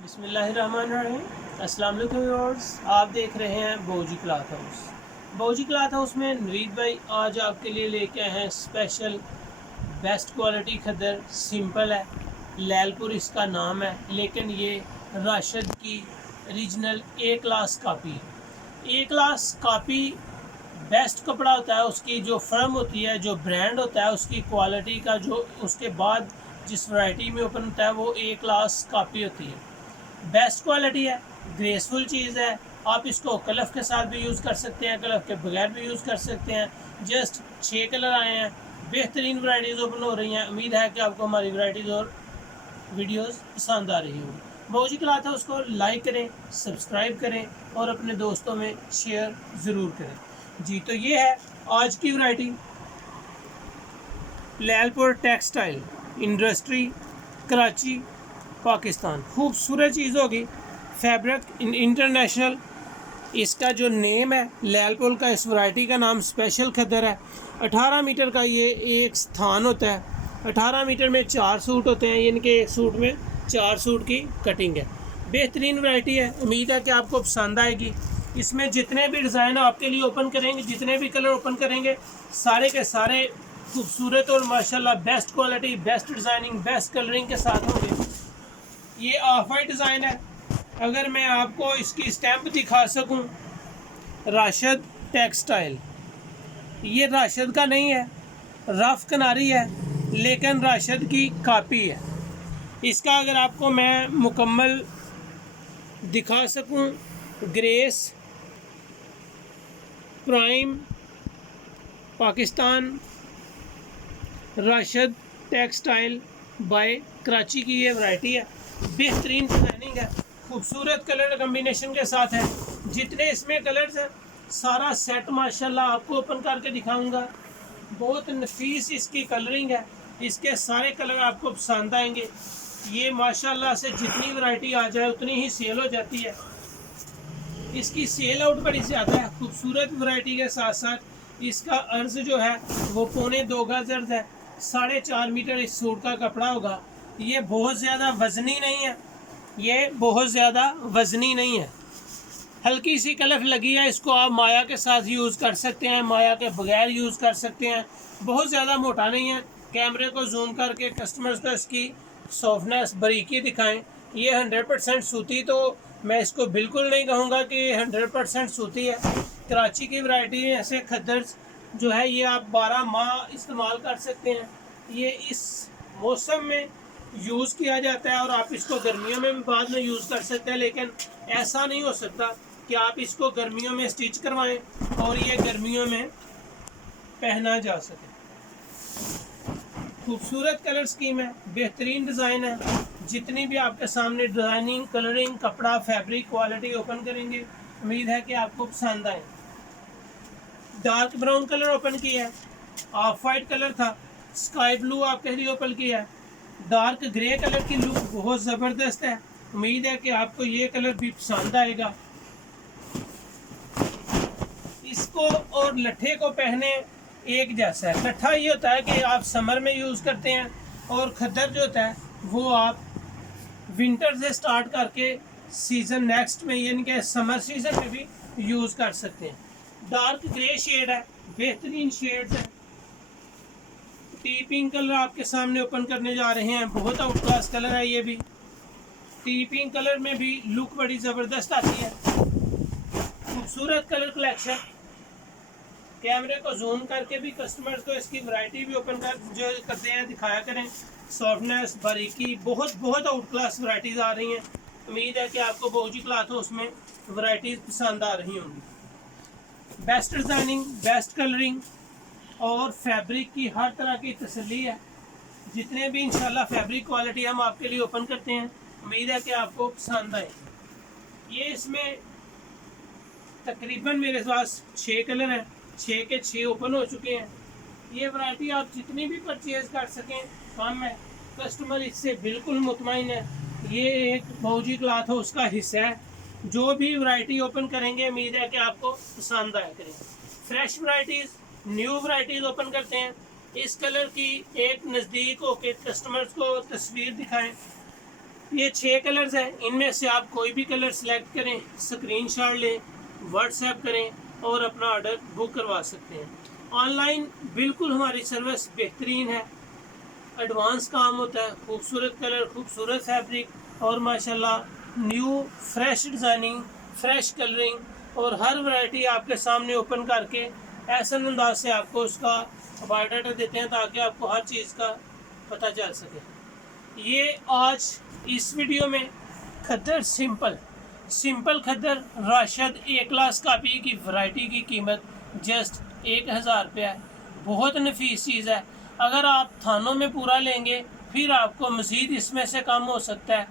बिस्मिल्लाहिर्रहमानिर्रहीम। अस्सलाम वालेकुम व्यूअर्स, आप देख रहे हैं बौजी क्लॉथ हाउस। बौजी क्लॉथ हाउस में नवीद भाई आज आपके लिए लेके आए हैं स्पेशल बेस्ट क्वालिटी खद्दर। सिंपल है, लैलपुर इसका नाम है, लेकिन ये राशिद की रीजनल ए क्लास कापी है। ए क्लास कापी बेस्ट कपड़ा होता है, उसकी जो फर्म होती है, जो ब्रांड होता है, उसकी क्वालिटी का जो उसके बाद जिस वैरायटी में ओपन होता है वो ए क्लास कापी होती है। बेस्ट क्वालिटी है, ग्रेसफुल चीज़ है। आप इसको कलफ के साथ भी यूज़ कर सकते हैं, कलफ के बगैर भी यूज़ कर सकते हैं। जस्ट 6 कलर आए हैं, बेहतरीन वैरायटीज़ ओपन हो रही हैं। उम्मीद है कि आपको हमारी वैरायटीज़ और वीडियोस पसंद आ रही होगी। मौजी क्लॉथ है, उसको लाइक करें, सब्सक्राइब करें और अपने दोस्तों में शेयर ज़रूर करें जी। तो ये है आज की variety, Lyallpur textile industry, Karachi, Pakistan. खूबसूरत चीज़ होगी, फैब्रिक इंटरनेशनल। इसका जो नेम है लैलपुर का, इस वैरायटी का नाम स्पेशल खद्दर है। 18 मीटर का ये एक स्थान होता है। 18 मीटर में 4 सूट होते हैं, यानी कि एक सूट में 4 सूट की कटिंग है। बेहतरीन वैरायटी है, उम्मीद है कि आपको पसंद आएगी। इसमें जितने भी डिज़ाइन आपके लिए ओपन करेंगे, जितने भी कलर ओपन करेंगे, सारे के सारे खूबसूरत और माशाल्लाह best quality, best designing, best colouring के साथ होंगे। ये ऑफ वाइट डिज़ाइन है। अगर मैं आपको इसकी स्टैम्प दिखा सकूं, राशिद टेक्सटाइल, ये राशिद का नहीं है, रफ कनारी है, लेकिन राशिद की कापी है। इसका अगर आपको मैं मुकम्मल दिखा सकूं, Grace Prime Pakistan, Rashid textile by Karachi की ये वैरायटी है। बेहतरीन डिज़ाइनिंग है, खूबसूरत कलर कम्बिनेशन के साथ है। जितने इसमें कलर्स हैं सारा सेट माशाल्लाह आपको ओपन करके दिखाऊंगा। बहुत नफीस इसकी कलरिंग है, इसके सारे कलर आपको पसंद आएंगे। ये माशाल्लाह से जितनी वैरायटी आ जाए उतनी ही सेल हो जाती है। इसकी सेल आउट बड़ी ज़्यादा है। खूबसूरत वैरायटी के साथ साथ इसका अर्ज जो है वो 2.25 गज अर्ज है। 4.5 मीटर इस सूट का कपड़ा होगा। ये बहुत ज़्यादा वज़नी नहीं है, ये बहुत ज़्यादा वज़नी नहीं है, हल्की सी कलफ लगी है। इसको आप माया के साथ यूज़ कर सकते हैं, माया के बगैर यूज़ कर सकते हैं। बहुत ज़्यादा मोटा नहीं है। कैमरे को जूम करके कस्टमर्स को इसकी सॉफ्टनेस, बारीकी दिखाएं। ये 100% सूती, तो मैं इसको बिल्कुल नहीं कहूँगा कि ये 100% सूती है। कराची की वैरायटी में ऐसे खद्दर जो है ये आप 12 माह इस्तेमाल कर सकते हैं। ये इस मौसम में यूज़ किया जाता है और आप इसको गर्मियों में भी बाद में यूज़ कर सकते हैं, लेकिन ऐसा नहीं हो सकता कि आप इसको गर्मियों में स्टिच करवाएं और ये गर्मियों में पहना जा सके। खूबसूरत कलर स्कीम है, बेहतरीन डिज़ाइन है। जितनी भी आपके सामने डिज़ाइनिंग, कलरिंग, कपड़ा, फैब्रिक, क्वालिटी ओपन करेंगे, उम्मीद है कि आपको पसंद आए। डार्क ब्राउन कलर ओपन किया है, ऑफ वाइट कलर था, स्काई ब्लू आपके लिए ओपन किया है। डार्क ग्रे कलर की लुक बहुत ज़बरदस्त है। उम्मीद है कि आपको ये कलर भी पसंद आएगा। इसको और लट्ठे को पहने एक जैसा है। लट्ठा ये होता है कि आप समर में यूज़ करते हैं और खद्दर जो होता है वो आप विंटर से स्टार्ट करके सीज़न नेक्स्ट में, यानी कि समर सीज़न में भी यूज़ कर सकते हैं। डार्क ग्रे शेड है, बेहतरीन शेड्स है। टी पिंक कलर आपके सामने ओपन करने जा रहे हैं, बहुत आउट क्लास कलर है। ये भी टी पिंक कलर में भी लुक बड़ी ज़बरदस्त आती है। खूबसूरत कलर कलेक्शन। कैमरे को जूम करके भी कस्टमर्स को इसकी वैरायटी भी ओपन कर जो करते हैं दिखाया करें। सॉफ्टनेस, बारीकी, बहुत बहुत आउट क्लास वैरायटीज़ आ रही हैं। उम्मीद है कि आपको बौजी क्लॉथ हाउस में वैरायटीज़ पसंद आ रही होंगी। बेस्ट डिज़ाइनिंग, बेस्ट कलरिंग और फैब्रिक की हर तरह की तसल्ली है। जितने भी इंशाल्लाह फैब्रिक क्वालिटी हम आपके लिए ओपन करते हैं, उम्मीद है कि आपको पसंद आए। ये इसमें तकरीबन मेरे पास 6 कलर हैं, 6 के 6 ओपन हो चुके हैं। ये वैरायटी आप जितनी भी परचेज कर सकें कम है, कस्टमर इससे बिल्कुल मुतमईन है। ये एक बौजी क्लॉथ हाउस का हिस्सा है। जो भी वैरायटी ओपन करेंगे उम्मीद है कि आपको पसंद आया करें। Fresh varieties, new varieties open करते हैं। इस कलर की एक नज़दीक होकर कस्टमर्स को तस्वीर दिखाएं। ये 6 कलर्स हैं, इनमें से आप कोई भी कलर सेलेक्ट करें, स्क्रीनशॉट लें, व्हाट्सएप करें और अपना ऑर्डर बुक करवा सकते हैं। ऑनलाइन बिल्कुल हमारी सर्विस बेहतरीन है, एडवांस काम होता है, खूबसूरत कलर, खूबसूरत फैब्रिक और माशाल्लाह new fresh designing, fresh colouring और हर वैरायटी आपके सामने ओपन करके ऐसा अंदाज से आपको उसका बायोडाटा देते हैं ताकि आपको हर चीज़ का पता चल सके। ये आज इस वीडियो में खद्दर सिंपल खद्दर राशिद ए क्लास कापी की वैरायटी की कीमत जस्ट 1000 रुपये है। बहुत नफीस चीज़ है। अगर आप थानों में पूरा लेंगे फिर आपको मज़ीद इसमें से कम हो सकता है।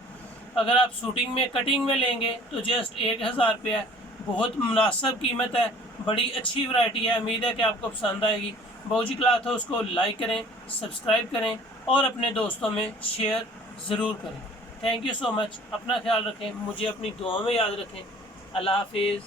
अगर आप शूटिंग में कटिंग में लेंगे तो जस्ट 1000 रुपये है। बहुत मुनासिब कीमत है, बड़ी अच्छी वैरायटी है। उम्मीद है कि आपको पसंद आएगी। बाऊजी क्लॉथ हाउस को लाइक करें, सब्सक्राइब करें और अपने दोस्तों में शेयर ज़रूर करें। Thank you so much. अपना ख्याल रखें, मुझे अपनी दुआओं में याद रखें। अल्लाह हाफिज़।